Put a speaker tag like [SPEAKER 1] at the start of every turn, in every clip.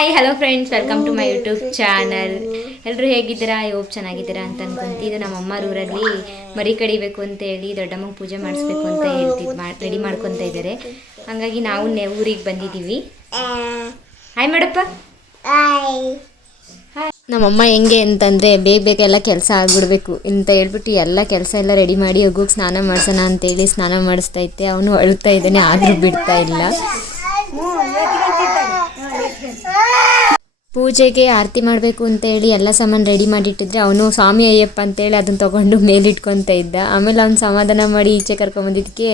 [SPEAKER 1] Hi hello friends welcome to my YouTube channel ಎಲ್ಲರೂ ಹೇಗಿದ್ದೀರಾ? Hope ಚೆನ್ನಾಗಿದ್ದೀರಾ ಅಂತ ಅನ್ಕೊಂತ ಇದು ನಮ್ಮ ಅಮ್ಮ ಊರಲ್ಲಿ ಮರಿ ಕಡಿಬೇಕು ಅಂತ ಹೇಳಿ ದೊಡ್ಡಮ್ಮಗೆ ಪೂಜೆ ಮಾಡಿಸ್ಬೇಕು ಅಂತ ಹೇಳ್ತಿದ್ ರೆಡಿ ಮಾಡ್ಕೊತ ಇದ್ದಾರೆ. ಹಂಗಾಗಿ ನಾವು ಊರಿಗೆ ಬಂದಿದ್ದೀವಿ. ಹಾಯ್ ಮಾಡಪ್ಪ ನಮ್ಮಮ್ಮ ಹೆಂಗೆ ಅಂತಂದರೆ ಬೇಗ ಬೇಗ ಎಲ್ಲ ಕೆಲಸ ಆಗ್ಬಿಡ್ಬೇಕು ಅಂತ ಹೇಳ್ಬಿಟ್ಟು ಎಲ್ಲ ಕೆಲಸ ಎಲ್ಲ ರೆಡಿ ಮಾಡಿ ಹೋಗೋಕೆ ಸ್ನಾನ ಮಾಡ್ಸೋಣ ಅಂತೇಳಿ ಸ್ನಾನ ಮಾಡಿಸ್ತಾ ಇದ್ದೆ. ಅವನು ಅಳುತ್ತಾ ಇದ್ದಾನೆ ಆದರೂ ಬಿಡ್ತಾ ಇಲ್ಲ. ಪೂಜೆಗೆ ಆರತಿ ಮಾಡಬೇಕು ಅಂತ ಹೇಳಿ ಎಲ್ಲ ಸಾಮಾನು ರೆಡಿ ಮಾಡಿಟ್ಟಿದ್ರೆ ಅವನು ಸ್ವಾಮಿ ಅಯ್ಯಪ್ಪ ಅಂತೇಳಿ ಅದನ್ನ ತಗೊಂಡು ಮೇಲಿಟ್ಕೊತ ಇದ್ದ. ಆಮೇಲೆ ಅವ್ನು ಸಮಾಧಾನ ಮಾಡಿ ಈಚೆ ಕರ್ಕೊಂಬಂದಿದ್ದಕ್ಕೆ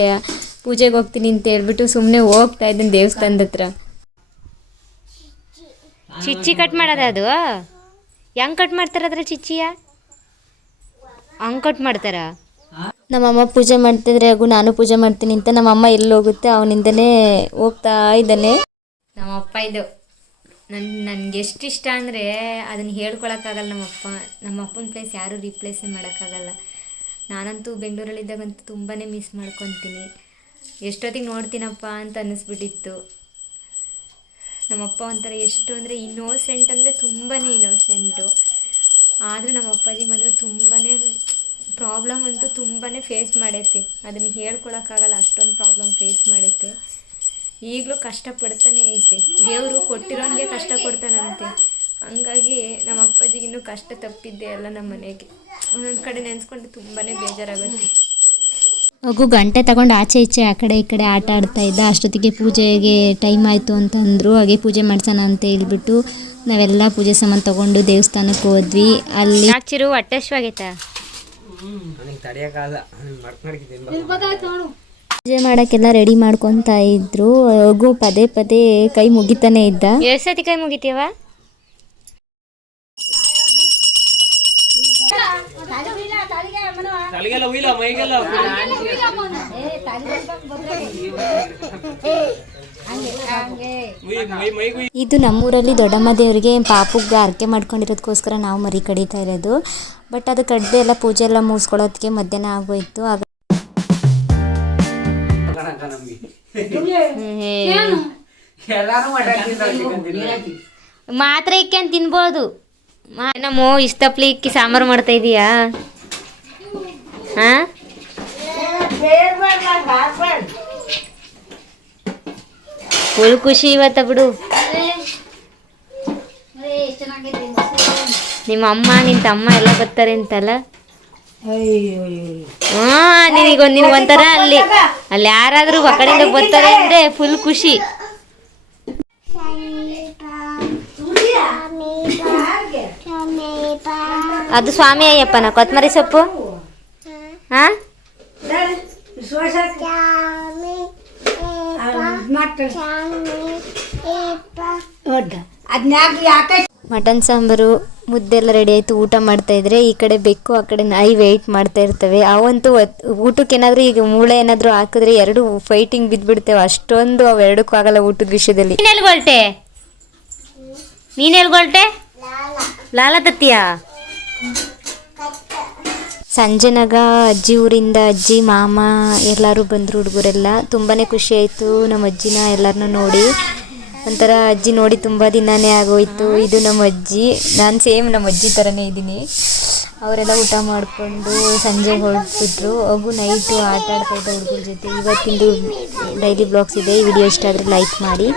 [SPEAKER 1] ಪೂಜೆಗೆ ಹೋಗ್ತೀನಿ ಅಂತ ಹೇಳ್ಬಿಟ್ಟು ಸುಮ್ಮನೆ ಹೋಗ್ತಾ ಇದ್ದಾನೆ ದೇವಸ್ಥಾನದ ಹತ್ರ. ಚಿಚ್ಚಿ ಕಟ್ ಮಾಡೋದ ಅದು? ಹೆಂಗ್ ಕಟ್ ಮಾಡ್ತಾರದ್ರ ಚಿಚ್ಚಿಯ? ಹಂಗ್ ಕಟ್ ಮಾಡ್ತಾರ? ನಮ್ಮಮ್ಮ ಪೂಜೆ ಮಾಡ್ತಿದ್ರೆ ಹಾಗೂ ನಾನು ಪೂಜೆ ಮಾಡ್ತೀನಿ ಅಂತ ನಮ್ಮಮ್ಮ ಎಲ್ಲಿ ಹೋಗುತ್ತೆ ಅವನಿಂದನೇ ಹೋಗ್ತಾ ಇದ್ದಾನೆ. ನಮ್ಮಪ್ಪ ಇದು. ನನ್, ನನಗೆ ಎಷ್ಟು ಇಷ್ಟ ಅಂದರೆ ಅದನ್ನು ಹೇಳ್ಕೊಳಕ್ಕಾಗಲ್ಲ ನಮ್ಮಪ್ಪ ನಮ್ಮ ಅಪ್ಪನ ಪ್ಲೇಸ್ ಯಾರೂ ರೀಪ್ಲೇಸೇ ಮಾಡೋಕ್ಕಾಗಲ್ಲ. ನಾನಂತೂ ಬೆಂಗಳೂರಲ್ಲಿದ್ದಾಗಂತೂ ತುಂಬಾ ಮಿಸ್ ಮಾಡ್ಕೊತೀನಿ. ಎಷ್ಟೊತ್ತಿಗೆ ನೋಡ್ತೀನಪ್ಪ ಅಂತ ಅನ್ನಿಸ್ಬಿಟ್ಟಿತ್ತು. ನಮ್ಮಪ್ಪ ಒಂಥರ ಎಷ್ಟು ಅಂದರೆ ಇನ್ನೋಸೆಂಟ್ ಅಂದರೆ ತುಂಬಾ ಇನ್ನೋಸೆಂಟು ಆದರೂ ನಮ್ಮ ಅಪ್ಪಾಜಿ ಮಾತ್ರ ತುಂಬಾ ಪ್ರಾಬ್ಲಮ್ ಅಂತೂ ತುಂಬಾ ಫೇಸ್ ಮಾಡೈತೆ. ಅದನ್ನು ಹೇಳ್ಕೊಳಕ್ಕಾಗಲ್ಲ ಅಷ್ಟೊಂದು ಪ್ರಾಬ್ಲಮ್ ಫೇಸ್ ಮಾಡೈತೆ. ಈಗಲೂ ಕಷ್ಟಪಡ್ತಾನೆ ಐತೆ. ದೇವರು ಕೊಟ್ಟಿರೋನಿಗೆ ಕಷ್ಟ ಕೊಡ್ತಾನಂತೆ ಹಂಗಾಗಿ ನಮ್ಮ ಅಪ್ಪಾಜಿಗೆ ಇನ್ನೂ ಕಷ್ಟ ತಪ್ಪಿದ್ದೆ ಅಲ್ಲ ನಮ್ಮ ಮನೆಗೆ. ಒಂದೊಂದು ಕಡೆ ನೆನೆಸ್ಕೊಂಡು ತುಂಬಾ ಬೇಜಾರಾಗುತ್ತೆ.
[SPEAKER 2] ಮಗು ಗಂಟೆ ತಗೊಂಡು ಆಚೆ ಈಚೆ ಆ ಕಡೆ ಈ ಕಡೆ ಆಟ ಆಡ್ತಾ ಇದ್ದ. ಅಷ್ಟೊತ್ತಿಗೆ ಪೂಜೆಗೆ ಟೈಮ್ ಆಯಿತು ಅಂತಂದರು. ಹಾಗೆ ಪೂಜೆ ಮಾಡ್ಸೋಣ ಅಂತ ಹೇಳ್ಬಿಟ್ಟು ನಾವೆಲ್ಲ ಪೂಜೆ ಸಾಮಾನು ತಗೊಂಡು ದೇವಸ್ಥಾನಕ್ಕೆ ಹೋದ್ವಿ. ಅಲ್ಲಿ
[SPEAKER 3] ಹ್ಞೂ ತಡೆಯೋಕ್ಕಾಗಲ್ಲ ಮರ್ಕ್ ಮಾಡಿದ್ದೀನಿ
[SPEAKER 2] ಪೂಜೆ ಮಾಡಕ್ಕೆಲ್ಲ ರೆಡಿ ಮಾಡ್ಕೊಂತ ಇದ್ರು. ಮಗು ಪದೇ ಪದೇ ಕೈ ಮುಗಿತಾನೆ ಇದ್ದ.
[SPEAKER 1] ಎಷ್ಟು ಸತಿ ಕೈ ಮುಗಿತೀವ
[SPEAKER 2] ಇದು ನಮ್ಮೂರಲ್ಲಿ ದೊಡ್ಡಮ್ಮ ದೇವರಿಗೆ ಪಾಪುಗೆ ಅರ್ಕೆ ಮಾಡ್ಕೊಂಡಿರೋದಕ್ಕೋಸ್ಕರ ನಾವು ಮರಿ ಕಡಿತಾ ಇರೋದು. ಬಟ್ ಅದು ಕಡ್ದೆ ಎಲ್ಲ ಪೂಜೆ ಎಲ್ಲ ಮುಗಿಸ್ಕೊಳ್ಳೋದಕ್ಕೆ ಮಧ್ಯಾಹ್ನ ಆಗೋಯ್ತು. ಆಗ
[SPEAKER 3] ನಮ್ಗೆ. ಎಲ್ಲಾರು ಮಟನ್
[SPEAKER 1] ಮಾತ್ರ ಇಕ್ಕೇನ್ ತಿನ್ಬೋದು. ನಮ್ಮ ಇಷ್ಟಪ್ಲಿ ಇಕ್ಕಿ ಸಾಂಬಾರು ಮಾಡ್ತಾ ಇದೀಯಾ? ಹಾ? ಫುಲ್ ಖುಷಿ ಇವತ್ತ ಬಿಡು. ನಿಮ್ಮ ಅಮ್ಮ ನಿನ್ ತಮ್ಮ ಎಲ್ಲ ಬರ್ತಾರೆ ಅಂತಲ್ಲ? ಹಾ ನಿನಗೊಂದು ನಿನ್ ಒಂಥರ ಅಲ್ಲಿ ಅಲ್ಲಿ ಯಾರಾದ್ರೂ ಆ ಕಡೆಯಿಂದ ಬರ್ತಾರೆ ಅಂದ್ರೆ ಫುಲ್ ಖುಷಿ. ಅದು ಸ್ವಾಮಿ ಅಯ್ಯಪ್ಪನ ಕೊತ್ತಂಬರಿ ಸೊಪ್ಪು? ಹಾ?
[SPEAKER 2] ಮಟನ್ ಸಾಂಬಾರು. ಮುದ್ದೆ ಎಲ್ಲ ರೆಡಿ ಆಯಿತು ಊಟ ಮಾಡ್ತಾ ಇದ್ರೆ ಈ ಕಡೆ ಬೆಕ್ಕು ಆ ಕಡೆ ನಾಯಿ ವೆಯ್ಟ್ ಮಾಡ್ತಾ ಇರ್ತವೆ. ಅವಂತೂ ಒತ್- ಊಟಕ್ಕೆ ಏನಾದರೂ ಈಗ ಮೂಳೆ ಏನಾದರೂ ಹಾಕಿದ್ರೆ ಎರಡು ಫೈಟಿಂಗ್ ಬಿದ್ದುಬಿಡ್ತೇವೆ ಅಷ್ಟೊಂದು ಅವೆರಡಕ್ಕೂ ಆಗಲ್ಲ ಊಟದ ವಿಷಯದಲ್ಲಿ.
[SPEAKER 1] ನೀನೆಲ್ಗೊಳ್ಟೆ ನೀನೆಲ್ಗೊಳ್ಟೆ ಲಾಲ ತತ್ತಿಯಾ?
[SPEAKER 2] ಸಂಜೆನಾಗ ಅಜ್ಜಿ ಊರಿಂದ ಅಜ್ಜಿ ಮಾಮ ಎಲ್ಲರೂ ಬಂದರು ಹುಡುಗರೆಲ್ಲ. ತುಂಬಾ ಖುಷಿ ಆಯಿತು ನಮ್ಮ ಅಜ್ಜಿನ ಎಲ್ಲರನ್ನೂ ನೋಡಿ. ಒಂಥರ ಅಜ್ಜಿ ನೋಡಿ ತುಂಬ ದಿನನೇ ಆಗೋಯ್ತು. ಇದು ನಮ್ಮ ಅಜ್ಜಿ. ನಾನು ಸೇಮ್ ನಮ್ಮ ಅಜ್ಜಿ ಥರನೇ ಇದ್ದೀನಿ. ಅವರೆಲ್ಲ ಊಟ ಮಾಡಿಕೊಂಡು ಸಂಜೆ ಹೊರಟಿದ್ರು. ಹಾಗೂ ನೈಟು ಆಟ ಆಡ್ತಾ ಹುಡುಗರ ಜೊತೆ. ಇವತ್ತಿಂದು ಡೈಲಿ ಬ್ಲಾಗ್ಸ್ ಇದೆ. ಈ ವಿಡಿಯೋ ಇಷ್ಟ ಆದರೆ ಲೈಕ್ ಮಾಡಿ.